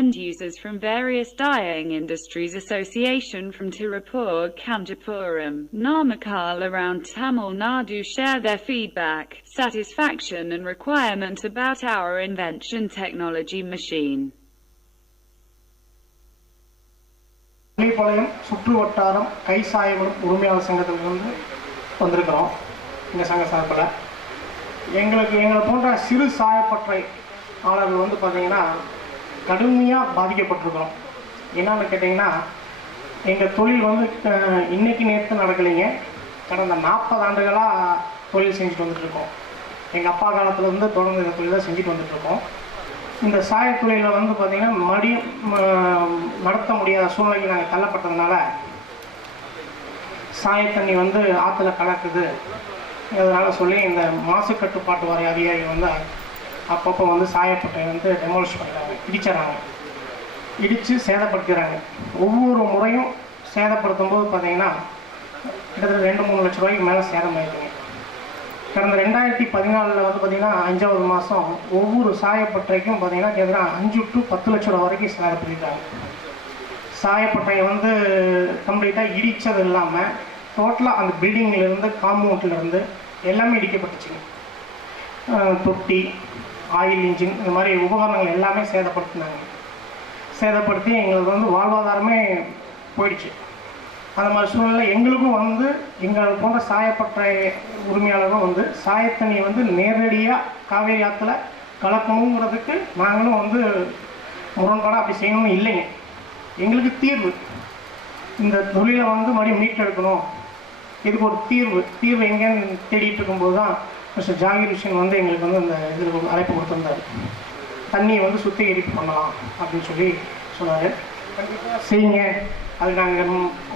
End users from various dyeing industries association from Tirupur, Kanchipuram, Namakkal around Tamil Nadu share their feedback, satisfaction and requirement about our invention technology machine. Pallipalayam சுற்று வட்டாரம் கை சாயவரும் உரிமையாளர் சங்கத்திலிருந்து வந்திருக்கிறோம். இந்த சங்க சார்பில் எங்களை போன்ற சிறு சாயப்பற்றை ஆளர்கள் வந்து பார்த்திங்கன்னா கடுமையாக பாதிக்கப்பட்டிருக்கிறோம். என்னன்னு கேட்டிங்கன்னா எங்கள் தொழில் வந்து இன்றைக்கி நேற்று நடக்கலைங்க. கடந்த 40 ஆண்டுகளாக தொழில் செஞ்சுட்டு வந்துட்டுருக்கோம். எங்கள் அப்பா காலத்துலேருந்து தொடர்ந்து இந்த தொழில் தான் செஞ்சுட்டு வந்துட்டுருக்கோம். இந்த சாயத்தொழிலில் வந்து பார்த்திங்கன்னா மறுபடியும் நடத்த முடியாத சூழ்நிலைக்கு நாங்கள் தள்ளப்பட்டதுனால சாயத்தண்ணி வந்து ஆற்றுல கலக்குது. இதனால் சொல்லி இந்த மாசு கட்டுப்பாட்டு வாரிய அதிகாரிகள் வந்து அப்பப்போ வந்து சாயப்பட்டை வந்து டெமாலிஷ் பண்ணுறாங்க, இடிச்சிடறாங்க, இடித்து சேதப்படுத்துகிறாங்க. ஒவ்வொரு முறையும் சேதப்படுத்தும் போது பார்த்திங்கன்னா கிட்டத்தட்ட 2-3 லட்ச ரூபாய்க்கு மேலே சேதமாயிருக்குங்க. கடந்த 2014 வந்து பார்த்திங்கன்னா 5வது மாதம் ஒவ்வொரு சாயப்பட்டைக்கும் பார்த்திங்கன்னா கிட்டத்தட்ட 5 to 10 லட்ச ரூபா வரைக்கும் சேதப்படுத்திட்டாங்க. சாயப்பட்டையை வந்து கம்ப்ளீட்டாக இடித்தது இல்லாமல் டோட்டலாக அந்த பில்டிங்கிலேருந்து காம்பவுண்ட்லேருந்து எல்லாமே இடிக்கப்பட்டுச்சுங்க. தொட்டி, ஆயில் இன்ஜின், இந்த மாதிரி உபகரணங்கள் எல்லாமே சேதப்படுத்தினாங்க. சேதப்படுத்தி எங்களுக்கு வந்து வாழ்வாதாரமே போயிடுச்சு. அந்த மாதிரி சூழ்நிலை எங்களுக்கும் வந்து எங்கள் போன்ற சாயப்பட்ட உரிமையாளர்களும் வந்து சாயத்தண்ணியை வந்து நேரடியாக காவேரி ஆற்றுல கலக்கணுங்கிறதுக்கு நாங்களும் வந்து முரண்பாடாக அப்படி செய்யணும்னு இல்லைங்க. எங்களுக்கு தீர்வு, இந்த தொழிலை வந்து மறுபடியும் மீட்டெடுக்கணும், இதுக்கு ஒரு தீர்வு எங்கேன்னு தேடிட்டு இருக்கும்போது தான் மிஸ்டர் ஜாகிர் ஹுசேன் வந்து எங்களுக்கு வந்து அந்த இதில் அழைப்பு கொடுத்துருந்தார். தண்ணியை வந்து சுத்திகரிப்பு பண்ணலாம் அப்படின்னு சொல்லி சொன்னார். செய்யுங்க, அது நாங்கள்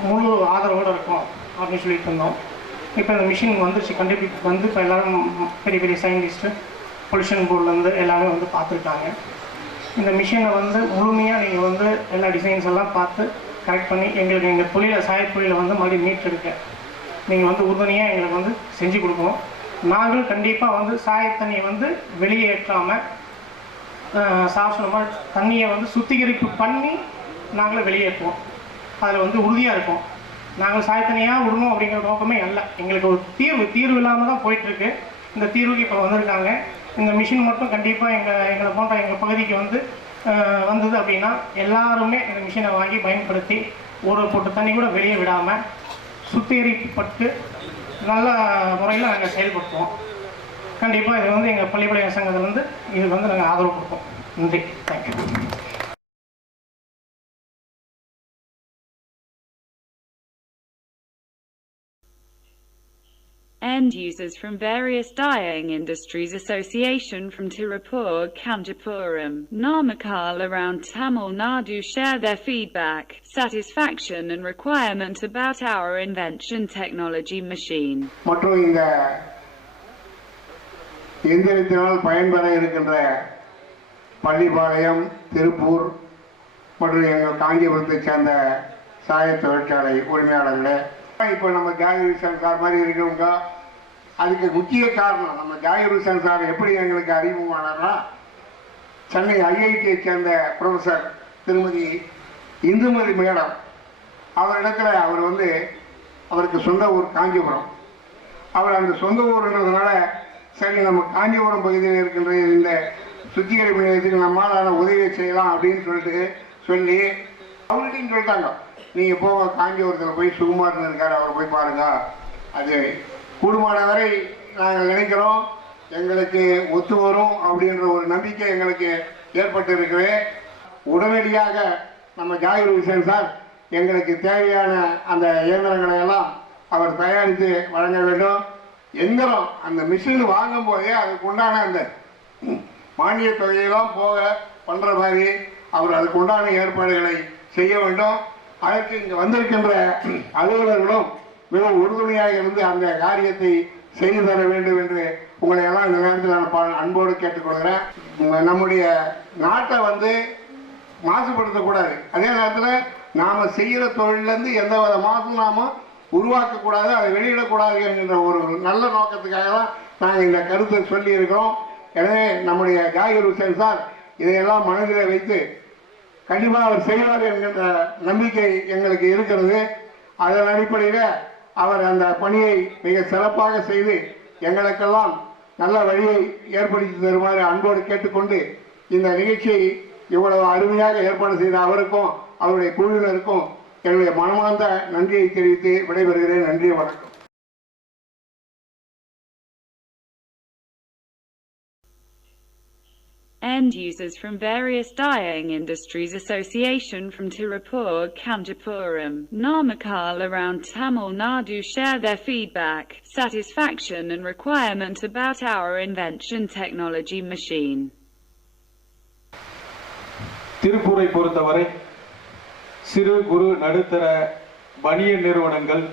முழு ஆதரவோடு இருக்கோம் அப்படின்னு சொல்லிட்டு இருந்தோம். இப்போ இந்த மிஷின் வந்துருச்சு, கண்டுபிடிப்பு வந்து இப்போ எல்லோரும் பெரிய பெரிய சயின்டிஸ்ட்டு, பொல்யூஷன் போர்ட்லேருந்து எல்லாமே வந்து பார்த்துருக்காங்க. இந்த மிஷினை வந்து முழுமையாக நீங்கள் வந்து எல்லா டிசைன்ஸ் எல்லாம் பார்த்து கரெக்ட் பண்ணி எங்களுக்கு எங்கள் தொழிலை சாயத்தொழிலை வந்து மறுபடியும் மீட்டெடுக்க நீங்கள் வந்து உறுதுணையாக எங்களுக்கு வந்து செஞ்சு கொடுக்கணும். நாங்களும் கண்டிப்பாக வந்து சாயத்தண்ணியை வந்து வெளியேற்றாமல் சாசனமாக தண்ணியை வந்து சுத்திகரிப்பு பண்ணி நாங்களும் வெளியேற்றுவோம். அதில் வந்து உறுதியாக இருக்கும். நாங்கள் சாயத்தண்ணியாக விடணும் அப்படிங்கிற நோக்கமே அல்ல. எங்களுக்கு ஒரு தீர்வு இல்லாமல் தான் போயிட்டுருக்கு. இந்த தீர்வுக்கு இப்போ வந்திருக்காங்க. இந்த மிஷின் மட்டும் கண்டிப்பாக எங்களை போன்ற எங்கள் பகுதிக்கு வந்து வந்தது அப்படின்னா எல்லாருமே இந்த மிஷினை வாங்கி பயன்படுத்தி ஒரு பொட்டு தண்ணி கூட வெளியே விடாமல் சுத்திகரிக்கப்பட்டு நல்ல முறையில் நாங்கள் செயல்படுத்துவோம். கண்டிப்பாக இது வந்து எங்கள் பள்ளிப்பாளையம் சங்கத்திலேருந்து இது வந்து நாங்கள் ஆதரவு கொடுப்போம். நன்றி, thank you. End users from various dyeing industries association from Tirupur, Kanchipuram, Namakkal around Tamil Nadu share their feedback, satisfaction and requirement about our invention technology machine. மற்றும் இந்த எந்திரத்தினால் பயன்பெற இருக்கின்ற பள்ளிப்பாளையம், திருப்பூர் மற்றும் எங்கள் காஞ்சிபுரத்தைச் சேர்ந்த சாய தொழிற்சாலை உரிமையாளர்களே, இப்போ நம்ம ஜாகிர் ஹுசேன் சார் மாதிரி இருக்கிறவங்க, அதுக்கு முக்கிய காரணம் நம்ம ஜாகிர் ஹுசேன் சார் எப்படி எங்களுக்கு அறிமுகமானார்னா, சென்னை ஐஐடியை சேர்ந்த ப்ரொஃபஸர் திருமதி இந்துமதி மேடம் அவரிடத்துல அவருக்கு சொந்த ஊர் காஞ்சிபுரம். அவர் அந்த சொந்த ஊருன்றதுனால சரி நம்ம காஞ்சிபுரம் பகுதியில் இருக்கின்ற இந்த சுத்திகரிப்பு நிலையத்துக்கு நம்மளால உதவி செய்யலாம் அப்படின்னு சொல்லி அவங்கள்ட்டையும் சொல்லிட்டாங்க, நீங்கள் போக காஞ்சிபுரத்தில் போய் சுகுமாரன் இருக்கார், அவரை போய் பாருங்க, அது கூடுமான வரை நாங்கள் நினைக்கிறோம் எங்களுக்கு ஒத்து வரும் அப்படின்ற ஒரு நம்பிக்கை எங்களுக்கு ஏற்பட்டு இருக்குது. உடனடியாக நம்ம ஜாகிர் ஹுசேன் சார் எங்களுக்கு தேவையான அந்த இயந்திரங்களை எல்லாம் அவர் தயாரித்து வழங்க வேண்டும். எந்திரம் அந்த மிஷின் வாங்கும் போதே அதுக்கு உண்டான அந்த மானிய தொகையெல்லாம் போக பண்ணுற மாதிரி அவர் அதுக்கு உண்டான ஏற்பாடுகளை செய்ய வேண்டும். அதற்கு இங்கே வந்திருக்கின்ற அலுவலர்களும் மிகவும் உறுதுணையாக இருந்து அந்த காரியத்தை செய்து தர வேண்டும் என்று உங்களை எல்லாம் இந்த நேரத்தில் நான் அன்போடு கேட்டுக்கொள்கிறேன். நம்முடைய நாட்டை மாசுபடுத்தக்கூடாது, அதே நேரத்தில் நாம் செய்கிற தொழிலேருந்து எந்த வித மாசும் நாம் உருவாக்கக்கூடாது, அதை வெளியிடக்கூடாது என்கின்ற ஒரு நல்ல நோக்கத்துக்காக தான் நாங்கள் இந்த கருத்தை சொல்லியிருக்கிறோம். எனவே நம்முடைய ஜாகிர் ஹுசேன் சார் இதையெல்லாம் மனதில் வைத்து கண்டிப்பாக அவர் செய்வார் என்கின்ற நம்பிக்கை எங்களுக்கு இருக்கிறது. அதன் அடிப்படையில் அவர் அந்த பணியை மிக சிறப்பாக செய்து எங்களுக்கெல்லாம் நல்ல வழியை ஏற்படுத்தி தருமாறு அன்போடு கேட்டுக்கொண்டு இந்த நிகழ்ச்சியை இவ்வளவு அருமையாக ஏற்பாடு செய்த அவருக்கும் அவருடைய குழுவினருக்கும் என்னுடைய மனமார்ந்த நன்றியை தெரிவித்து விடைபெறுகிறேன். நன்றி, வணக்கம். End users from various dyeing industries association from Tirupur, Kanchipuram, Namakkal around Tamil Nadu share their feedback, satisfaction and requirement about our invention technology machine. திருப்பூரை பொறுத்தவரை சிறு குறு நடுத்தர பனியன் நிறுவனங்கள்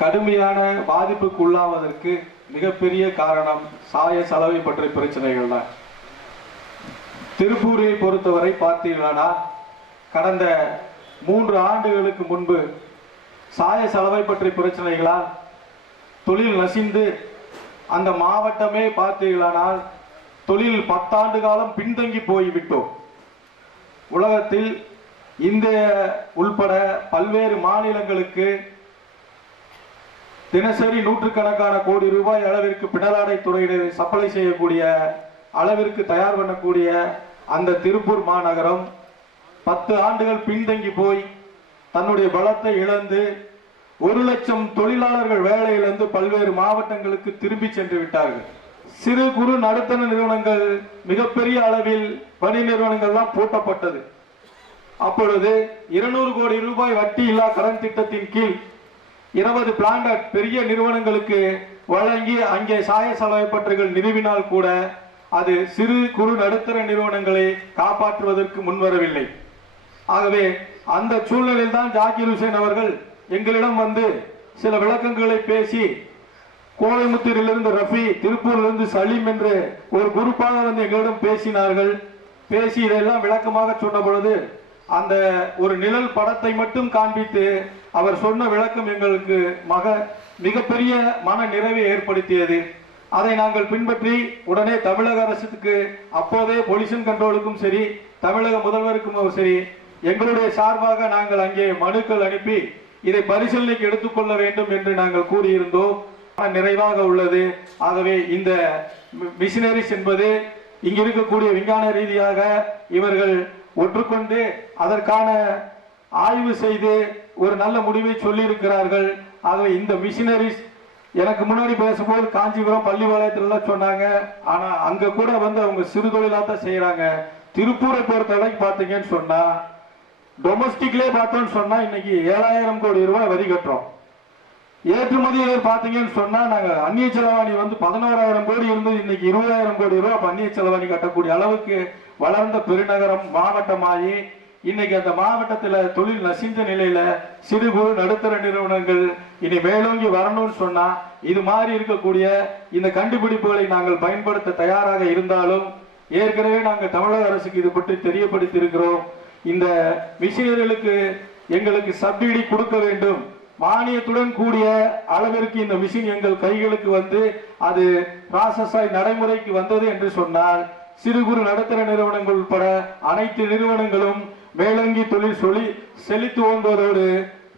கடுமையான பாதிப்புக்குள்ளாவதற்கு மிகப்பெரிய காரணம் சாய சலவை பற்றிய பிரச்சனைகள் தான். திருப்பூரை பொறுத்தவரை பார்த்தீர்களா, கடந்த 3 ஆண்டுகளுக்கு முன்பு சாய சலவை பற்றிய பிரச்சனைகளால் தொழில் நசிந்து அந்த மாவட்டமே பார்த்தீர்களானால் தொழில் 10 ஆண்டு காலம் பின்தங்கி போய்விட்டோம். உலகத்தில் இந்திய உள்பட பல்வேறு மாநிலங்களுக்கு தினசரி நூற்றுக்கணக்கான கோடி ரூபாய் அளவிற்கு பின்னலாடை துறையினர் சப்ளை செய்யக்கூடிய அளவிற்கு தயார் பண்ணக்கூடிய அந்த திருப்பூர் மாநகரம் 10 ஆண்டுகள் பின்தங்கி போய் தன்னுடைய பலத்தை இழந்து 1 லட்சம் தொழிலாளர்கள் வேலையிலிருந்து பல்வேறு மாவட்டங்களுக்கு திரும்பி சென்று விட்டார்கள். சிறு குறு நடுத்தர நிறுவனங்கள் மிகப்பெரிய அளவில் பணி நிறுவனங்கள்லாம் பூட்டப்பட்டது. அப்பொழுது 200 கோடி ரூபாய் வட்டி இல்லா கடன் திட்டத்தின் கீழ் 20 பிளான்ட் பெரிய நிறுவனங்களுக்கு வழங்கி அங்கே சாய சலவை பற்றுகள் நிறுவினால் கூட அது சிறு குறு நடுத்தர நிறுவனங்களை காப்பாற்றுவதற்கு முன்வரவில்லை. ஆகவே அந்த சூழ்நிலையில் தான் ஜாகிர் ஹுசைன் அவர்கள் எங்களிடம் வந்து சில விளக்கங்களை பேசி கோயமுத்தூரிலிருந்து ரஃபி, திருப்பூரிலிருந்து சலீம் என்று ஒரு குரூப்பாக வந்து எங்களிடம் பேசினார்கள். பேசி இதெல்லாம் விளக்கமாக சொன்ன பொழுது அந்த ஒரு நிழல் படத்தை மட்டும் காண்பித்து அவர் சொன்ன விளக்கம் எங்களுக்கு மிகப்பெரிய மன நிறைவை ஏற்படுத்தியது. அதை நாங்கள் பின்பற்றி உடனே தமிழக அரசுக்கு அப்போதே பொல்யூஷன் கண்ட்ரோலுக்கும் சரி தமிழக முதல்வருக்கும் சரி எங்களுடைய சார்பாக நாங்கள் அங்கே மனுக்கள் அனுப்பி இதை பரிசீலனைக்கு எடுத்துக்கொள்ள வேண்டும் என்று நாங்கள் கூறியிருந்தோம். நிறைவாக உள்ளது. ஆகவே இந்த மிஷினரிஸ் என்பது இங்க இருக்கக்கூடிய விஞ்ஞான ரீதியாக இவர்கள் ஒற்றுக்கொண்டு அதற்கான ஆய்வு செய்து ஒரு நல்ல முடிவை சொல்லி இருக்கிறார்கள். ஆகவே இந்த மிஷினரிஸ் எனக்கு முன்னாடி பேசும்போது காஞ்சிபுரம் பள்ளிவாளையத்துல சொன்னாங்க. ஆனா அங்க கூட வந்து அவங்க சிறு தொழிலாத்தான் செய்யறாங்க. திருப்பூரை பொறுத்தவரைக்கு பாத்தீங்கன்னு சொன்னா டொமஸ்டிக்லே பார்த்தோம்னு சொன்னா இன்னைக்கு 7000 கோடி ரூபாய் வரி கட்டுறோம். ஏற்றுமதியில் பாத்தீங்கன்னு சொன்னா நாங்க அந்நிய செலவாணி வந்து 11,000 கோடி இருந்தது, இன்னைக்கு 20,000 கோடி ரூபாய் அந்நிய செலவாணி கட்டக்கூடிய அளவுக்கு வளர்ந்த பெருநகரம் மாவட்டமாகி இன்னைக்கு அந்த மாவட்டத்தில் தொழில் நசிந்த நிலையில சிறு குறு நடுத்தர நிறுவனங்கள் இனி மேலோங்கி வரணும்னு சொன்னா இது மாதிரி இருக்கக்கூடிய இந்த கண்டுபிடிப்புகளை நாங்கள் பயன்படுத்த தயாராக இருந்தாலும் ஏற்கனவே நாங்கள் தமிழக அரசுக்கு இது பற்றி தெரியப்படுத்தி இருக்கிறோம். இந்த மிஷினரிகளுக்கு எங்களுக்கு சப்சிடி கொடுக்க வேண்டும், மானியத்துடன் கூடிய அளவிற்கு இந்த மிஷின் எங்கள் கைகளுக்கு வந்து அது ப்ராசஸ் ஆகி நடைமுறைக்கு வந்தது என்று சொன்னால் சிறு குறு நடுத்தர நிறுவனங்கள் உட்பட அனைத்து நிறுவனங்களும் மேலங்கி தொழில் செழித்து ஓங்குவதோடு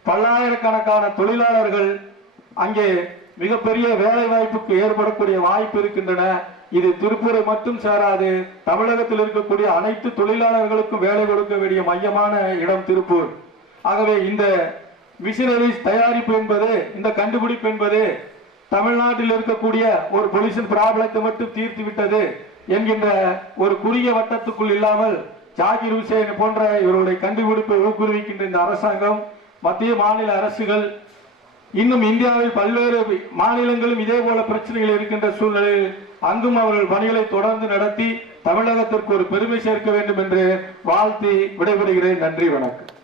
பல்லாயிரக்கணக்கான தொழிலாளர்கள் அங்கே மிகப்பெரிய வேலை வாய்ப்புக்கு ஏற்படக்கூடிய வாய்ப்பு இருக்கின்றன. இது திருப்பூரை மட்டும் சேராது, தமிழகத்தில் இருக்கக்கூடிய அனைத்து தொழிலாளர்களுக்கும் வேலை கொடுக்க வேண்டிய மையமான இடம் திருப்பூர். ஆகவே இந்த மிஷினரிஸ் தயாரிப்பு என்பது, இந்த கண்டுபிடிப்பு என்பது தமிழ்நாட்டில் இருக்கக்கூடிய ஒரு பொல்யூஷன் ப்ராப்ளத்தை மட்டும் தீர்த்து விட்டது என்கின்ற ஒரு குறுகிய வட்டத்துக்குள் இல்லாமல் ஜாகிர் ஹுசைன் போன்ற இவருடைய கண்டுபிடிப்பை ஊக்குவிக்கின்ற இந்த அரசாங்கம், மத்திய மாநில அரசுகள், இன்னும் இந்தியாவில் பல்வேறு மாநிலங்களும் இதே போல பிரச்சனைகள் இருக்கின்ற சூழ்நிலையில் அங்கும் அவர்கள் பணிகளை தொடர்ந்து நடத்தி தமிழகத்திற்கு ஒரு பெருமை சேர்க்க வேண்டும் என்று வாழ்த்தி விடைபெறுகிறேன். நன்றி, வணக்கம்.